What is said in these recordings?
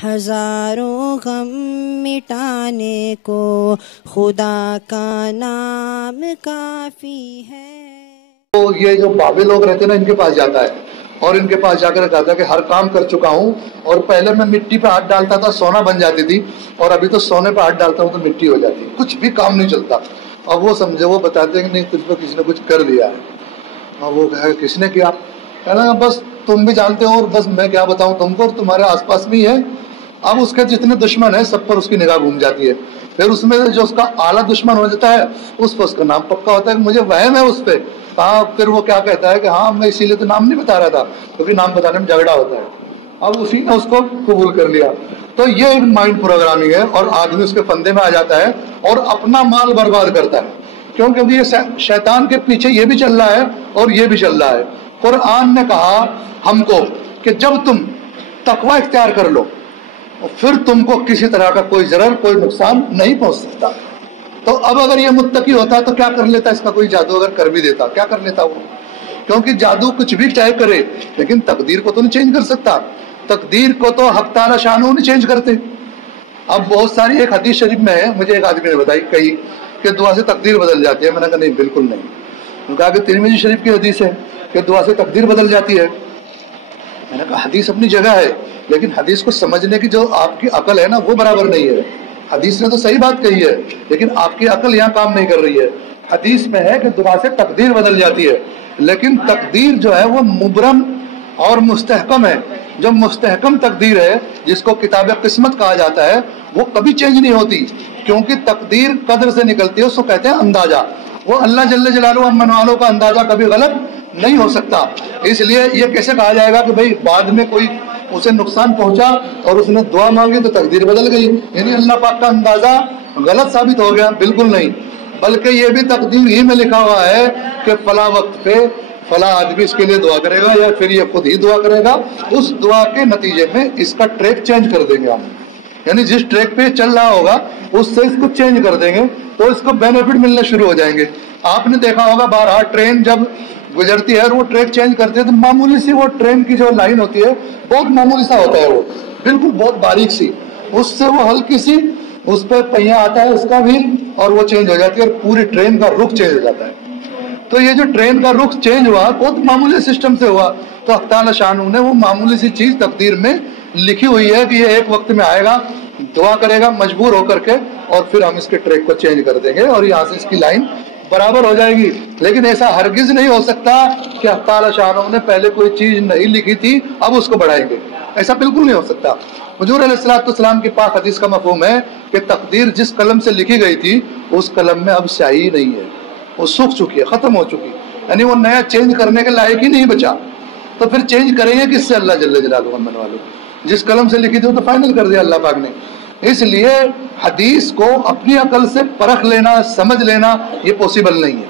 हजारों गम मिटाने को खुदा का नाम काफी है। तो ये जो बाबे लोग रहते हैं ना, इनके पास जाता है और इनके पास जाकर कहता है कि हर काम कर चुका हूँ, और पहले मैं मिट्टी पे हाथ डालता था सोना बन जाती थी, और अभी तो सोने पे हाथ डालता हूँ तो मिट्टी हो जाती है, कुछ भी काम नहीं चलता। अब वो समझे, वो बताते हैं कि नहीं, तुझ पर किसी ने कुछ कर लिया है। और वो कहे किसने किया? कहना बस तुम भी जानते हो, और बस मैं क्या बताऊं तुमको, और तुम्हारे आसपास में ही है। अब उसके जितने दुश्मन है सब पर उसकी निगाह घूम जाती है। फिर उसमें जो उसका आला दुश्मन हो जाता है, उस पर उसका नाम पक्का होता है कि मुझे वहम है उस पर। हाँ, फिर वो क्या कहता है कि हाँ मैं इसीलिए तो नाम नहीं बता रहा था, क्योंकि नाम बताने में झगड़ा होता है। अब उसी ने उसको कबूल कर लिया। तो ये एक माइंड प्रोग्रामिंग है, और आदमी उसके फंदे में आ जाता है और अपना माल बर्बाद करता है। क्यों? क्योंकि ये शैतान के पीछे ये भी चल रहा है और ये भी चल रहा है। कुरान ने कहा हमको कि जब तुम तकवा इख्तियार कर लो, फिर तुमको किसी तरह का कोई जरर, कोई नुकसान नहीं पहुंच सकता। तो अब अगर ये मुत्तकी होता तो क्या कर लेता? इसका कोई जादू अगर कर भी देता, क्या कर लेता वो? क्योंकि जादू कुछ भी चाहे करे, लेकिन तकदीर को तो नहीं चेंज कर सकता। तकदीर को तो हक ताला शानू नहीं चेंज करते। अब बहुत सारी, एक हदीस शरीफ में है, मुझे एक आदमी ने बताई कही कि दुआ से तकदीर बदल जाती है। मैंने कहा नहीं, बिल्कुल नहीं। उन्होंने कहा कि तिरमिज़ी शरीफ की हदीस है कि दुआ से तकदीर बदल जाती है। मैंने कहा हदीस अपनी जगह है, लेकिन हदीस को समझने की जो आपकी अकल है ना, वो बराबर नहीं है। हदीस ने तो सही बात कही है, लेकिन आपकी अकल यहाँ काम नहीं कर रही है। हदीस में है कि दुआ से तकदीर बदल जाती है, लेकिन तकदीर जो है वो मुबरम और मुस्तहकम है। जो मुस्तहकम तकदीर है, जिसको किताब किस्मत कहा जाता है, वो कभी चेंज नहीं होती, क्योंकि तकदीर कदर से निकलती है, उसको कहते हैं अंदाजा। वो अल्लाह जल्ल जलालहू अम्मन वालों का अंदाजा कभी गलत नहीं हो सकता। इसलिए ये कैसे कहा जाएगा कि भाई बाद में कोई उसे नुकसान पहुंचा और उसने दुआ मांगी तो तकदीर बदल गई, यानी अल्लाह पाक का अंदाजा गलत साबित हो गया? बिल्कुल नहीं। बल्कि ये भी तकदीर ही में लिखा हुआ है कि फला वक्त पे फला आदमी इसके लिए दुआ करेगा, या फिर ये खुद ही दुआ करेगा। उस दुआ के नतीजे में इसका ट्रैक चेंज कर देंगे हम, यानी जिस ट्रैक पे चल रहा होगा उससे इसको चेंज कर देंगे, तो इसको बेनिफिट मिलने शुरू हो जाएंगे। आपने देखा होगा बाहर ट्रेन जब गुजरती है और वो ट्रैक चेंज करते हैं, तो मामूली सी वो ट्रेन की जो लाइन होती है, बहुत मामूली सा होता है वो, बिल्कुल बहुत बारीक सी, उससे वो हल्की सी उस पर पहिया आता है उसका व्हील, और वो चेंज हो जाती है और पूरी ट्रेन का रुख चेंज हो जाता है। तो ये जो ट्रेन का रुख चेंज हुआ, बहुत मामूली सिस्टम से हुआ। तो अल्लाह ताला शानू ने वो मामूली सी चीज तकदीर में लिखी हुई है कि ये एक वक्त में आएगा, दुआ करेगा मजबूर होकर के, और फिर हम इसके ट्रैक को चेंज कर देंगे और यहाँ से इसकी लाइन बराबर हो जाएगी। लेकिन ऐसा हरगिज नहीं हो सकता कि अल्लाह ताला शानू ने पहले कोई चीज नहीं लिखी थी अब उसको बढ़ाएंगे, ऐसा बिल्कुल नहीं हो सकता। हुजूर अलैहिस्सलाम की पाक हदीस का मफहूम है कि तकदीर जिस कलम से लिखी गई थी, उस कलम में अब स्याही नहीं है, वो सूख चुकी है, खत्म हो चुकी, यानी वो नया चेंज करने के लायक ही नहीं बचा। तो फिर चेंज करेंगे किससे? अल्लाह जल्ल जलालहू अम्मन वालों, जिस कलम से लिखी थी तो फाइनल कर दिया अल्लाह पाक ने। इसलिए हदीस को अपनी अकल से परख लेना, समझ लेना, ये पॉसिबल नहीं है।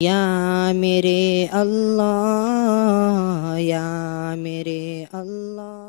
या मेरे अल्लाह, या मेरे अल्लाह।